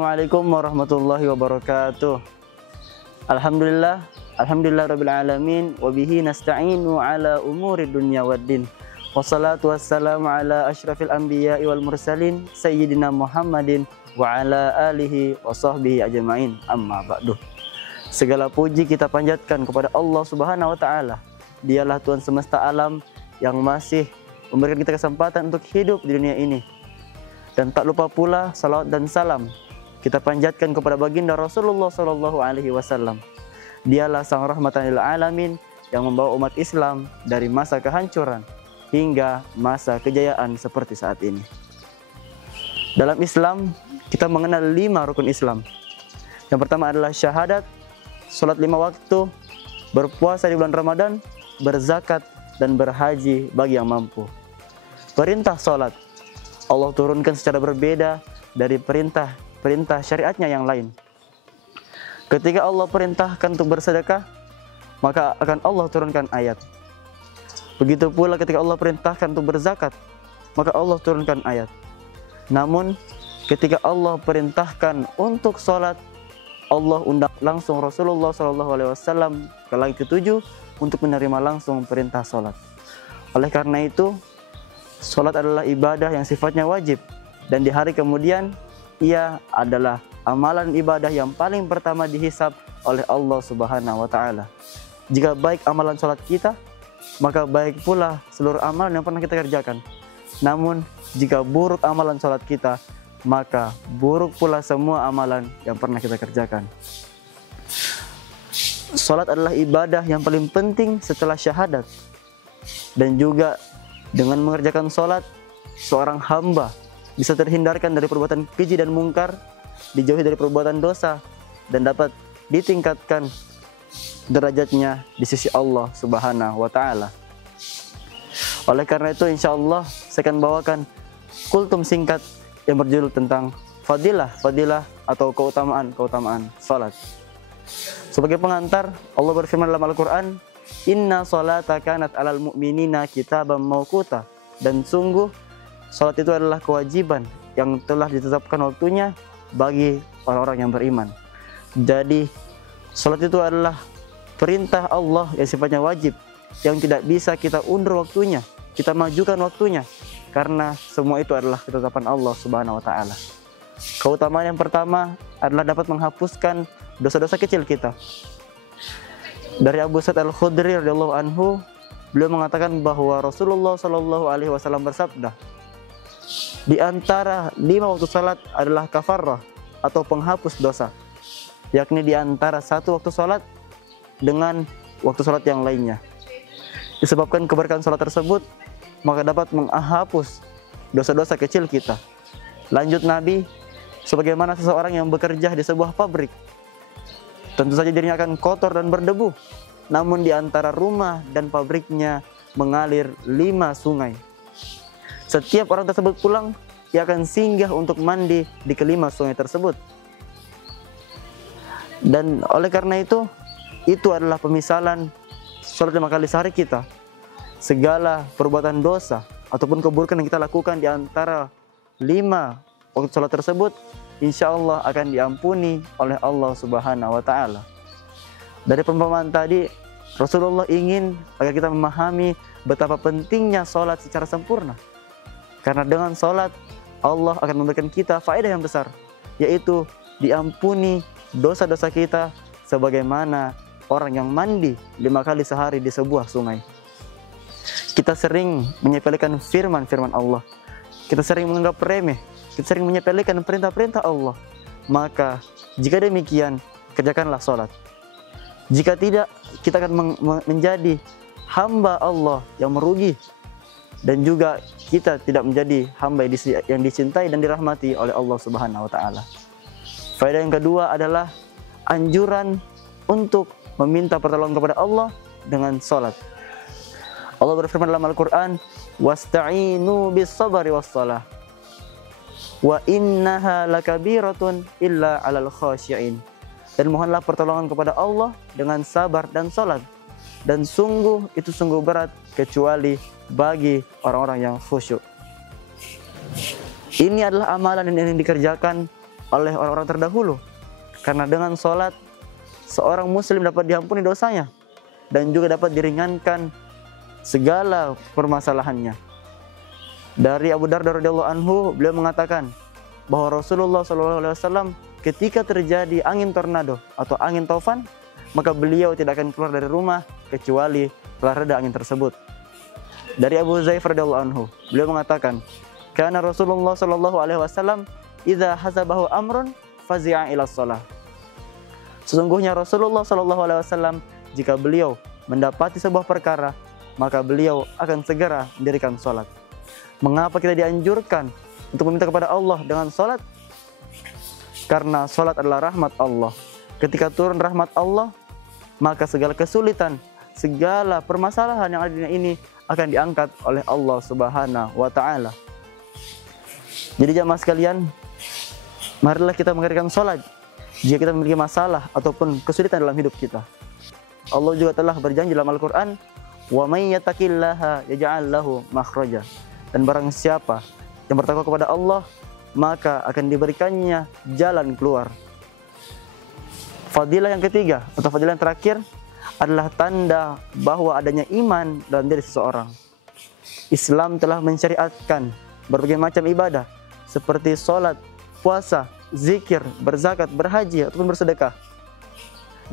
Assalamualaikum warahmatullahi wabarakatuh. Alhamdulillah rabbil alamin wa bihi nasta'inu ala umuri dunya waddin. Wassalatu wassalamu ala asyrafil anbiya'i wal mursalin sayyidina Muhammadin wa ala alihi wa sahbihi ajma'in. Amma ba'du. Segala puji kita panjatkan kepada Allah Subhanahu wa taala. Dialah Tuhan semesta alam yang masih memberikan kita kesempatan untuk hidup di dunia ini. Dan tak lupa pula salawat dan salam kita panjatkan kepada baginda Rasulullah sallallahu alaihi wasallam. Dialah sang rahmatan lil alamin yang membawa umat Islam dari masa kehancuran hingga masa kejayaan seperti saat ini. Dalam Islam kita mengenal 5 rukun Islam. Yang pertama adalah syahadat, salat 5 waktu, berpuasa di bulan Ramadan, berzakat dan berhaji bagi yang mampu. Perintah salat Allah turunkan secara berbeda dari perintah syariatnya yang lain. Ketika Allah perintahkan untuk bersedekah, maka akan Allah turunkan ayat. Begitu pula ketika Allah perintahkan untuk berzakat, maka Allah turunkan ayat. Namun ketika Allah perintahkan untuk sholat, Allah undang langsung Rasulullah SAW ke langit ke-7 untuk menerima langsung perintah sholat. Oleh karena itu, sholat adalah ibadah yang sifatnya wajib, dan di hari kemudian ia adalah amalan ibadah yang paling pertama dihisab oleh Allah Subhanahu wa taala. Jika baik amalan sholat kita, maka baik pula seluruh amalan yang pernah kita kerjakan. Namun jika buruk amalan sholat kita, maka buruk pula semua amalan yang pernah kita kerjakan. Sholat adalah ibadah yang paling penting setelah syahadat. Dan juga dengan mengerjakan sholat, seorang hamba bisa terhindarkan dari perbuatan keji dan mungkar, dijauhi dari perbuatan dosa, dan dapat ditingkatkan derajatnya di sisi Allah Subhanahu wa taala. Oleh karena itu, insyaallah saya akan bawakan kultum singkat yang berjudul tentang fadilah atau keutamaan salat. Sebagai pengantar, Allah berfirman dalam Al-Qur'an, "Inna sholata kanat 'alal mu'minina kitaban mauquta." Dan sungguh salat itu adalah kewajiban yang telah ditetapkan waktunya bagi orang-orang yang beriman. Jadi salat itu adalah perintah Allah yang sifatnya wajib, yang tidak bisa kita undur waktunya, kita majukan waktunya, karena semua itu adalah ketetapan Allah Subhanahu wa taala. Keutamaan yang pertama adalah dapat menghapuskan dosa-dosa kecil kita. Dari Abu Sa'id Al-Khudri radhiyallahu anhu, beliau mengatakan bahwa Rasulullah sallallahu alaihi wasallam bersabda, di antara 5 waktu salat adalah kafarrah atau penghapus dosa, yakni di antara 1 waktu salat dengan waktu salat yang lainnya. Disebabkan keberkahan salat tersebut, maka dapat menghapus dosa-dosa kecil kita. Lanjut Nabi, sebagaimana seseorang yang bekerja di sebuah pabrik, tentu saja dirinya akan kotor dan berdebu. Namun di antara rumah dan pabriknya mengalir 5 sungai. Setiap orang tersebut pulang, ia akan singgah untuk mandi di kelima sungai tersebut. Dan oleh karena itu adalah pemisalan sholat 5 kali sehari kita. Segala perbuatan dosa ataupun keburukan yang kita lakukan di antara 5 waktu sholat tersebut, insya Allah akan diampuni oleh Allah Subhanahu wa taala. Dari perumpamaan tadi, Rasulullah ingin agar kita memahami betapa pentingnya sholat secara sempurna. Karena dengan sholat, Allah akan memberikan kita faedah yang besar, yaitu diampuni dosa-dosa kita sebagaimana orang yang mandi 5 kali sehari di sebuah sungai. Kita sering menyepelekan firman-firman Allah. Kita sering menganggap remeh. Kita sering menyepelekan perintah-perintah Allah. Maka jika demikian, kerjakanlah sholat. Jika tidak, kita akan menjadi hamba Allah yang merugi. Dan juga kita tidak menjadi hamba yang dicintai dan dirahmati oleh Allah Subhanahu wa taala. Faedah yang kedua adalah anjuran untuk meminta pertolongan kepada Allah dengan salat. Allah berfirman dalam Al-Qur'an, "Wasta'inu bis-sabri was-shalah. Wa innaha lakabiratun illa 'alal khashi'in." Dan mohonlah pertolongan kepada Allah dengan sabar dan salat. Dan sungguh itu sungguh berat kecuali bagi orang-orang yang khusyuk. Ini adalah amalan yang dikerjakan oleh orang-orang terdahulu. Karena dengan sholat, seorang muslim dapat diampuni dosanya dan juga dapat diringankan segala permasalahannya. Dari Abu Darda radhiyallahu anhu, beliau mengatakan bahwa Rasulullah SAW ketika terjadi angin tornado atau angin taufan, maka beliau tidak akan keluar dari rumah kecuali telah reda angin tersebut. Dari Abu Zaif radhiyallahu anhu, beliau mengatakan, "Kana Rasulullah SAW idza hasabahu amrun fazi'a ila shalah." Sesungguhnya Rasulullah SAW jika beliau mendapati sebuah perkara, maka beliau akan segera mendirikan sholat. Mengapa kita dianjurkan untuk meminta kepada Allah dengan sholat? Karena sholat adalah rahmat Allah. Ketika turun rahmat Allah, maka segala kesulitan, segala permasalahan yang ada di dunia ini akan diangkat oleh Allah Subhanahu wa Ta'ala. Jadi jamaah sekalian, marilah kita mengerjakan sholat jika kita memiliki masalah ataupun kesulitan dalam hidup kita. Allah juga telah berjanji dalam Al-Quran, "Wa may yattaqillaha yaj'al lahu makhraja." Dan barang siapa yang bertakwa kepada Allah, maka akan diberikannya jalan keluar. Fadilah yang ketiga atau fadilah yang terakhir adalah tanda bahwa adanya iman dalam diri seseorang. Islam telah mensyariatkan berbagai macam ibadah seperti sholat, puasa, zikir, berzakat, berhaji, ataupun bersedekah.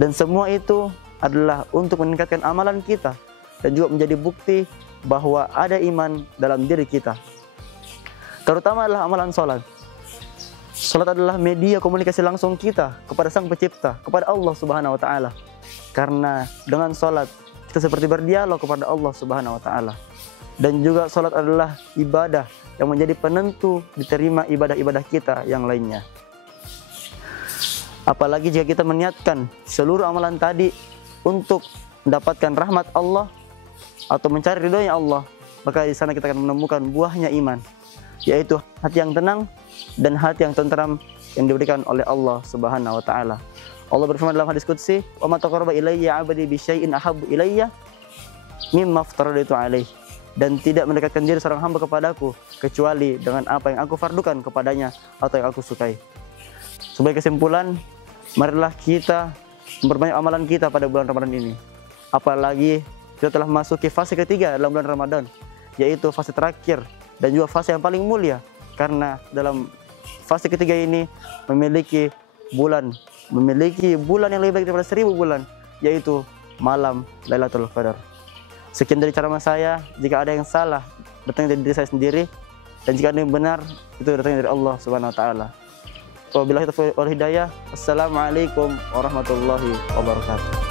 Dan semua itu adalah untuk meningkatkan amalan kita dan juga menjadi bukti bahwa ada iman dalam diri kita. Terutama adalah amalan sholat. Sholat adalah media komunikasi langsung kita kepada Sang Pencipta, kepada Allah Subhanahu wa Ta'ala. Karena dengan sholat kita seperti berdialog kepada Allah Subhanahu wa Ta'ala. Dan juga sholat adalah ibadah yang menjadi penentu diterima ibadah-ibadah kita yang lainnya. Apalagi jika kita meniatkan seluruh amalan tadi untuk mendapatkan rahmat Allah atau mencari ridhonya Allah, maka di sana kita akan menemukan buahnya iman, yaitu hati yang tenang dan hati yang tentram yang diberikan oleh Allah Subhanahu wa Ta'ala. Allah berfirman dalam hadis qudsi, "Wa ma taqarraba ilayya 'abdi bi syai'in ahabbu ilayya mimma aftaradtu 'alaihi." Dan tidak mendekatkan diri seorang hamba kepadaku kecuali dengan apa yang aku fardukan kepadanya atau yang aku sukai. Sebagai kesimpulan, marilah kita memperbanyak amalan kita pada bulan Ramadan ini. Apalagi kita telah memasuki fase ketiga dalam bulan Ramadan, yaitu fase terakhir dan juga fase yang paling mulia. Karena dalam fase ketiga ini memiliki bulan yang lebih baik daripada 1000 bulan, yaitu malam Lailatul Qadar. Sekian dari ceramah saya. Jika ada yang salah, datangnya dari diri saya sendiri, dan jika ada yang benar, itu datangnya dari Allah Subhanahu wa Ta'ala. Wabillahi taufiq wal hidayah. Assalamualaikum warahmatullahi wabarakatuh.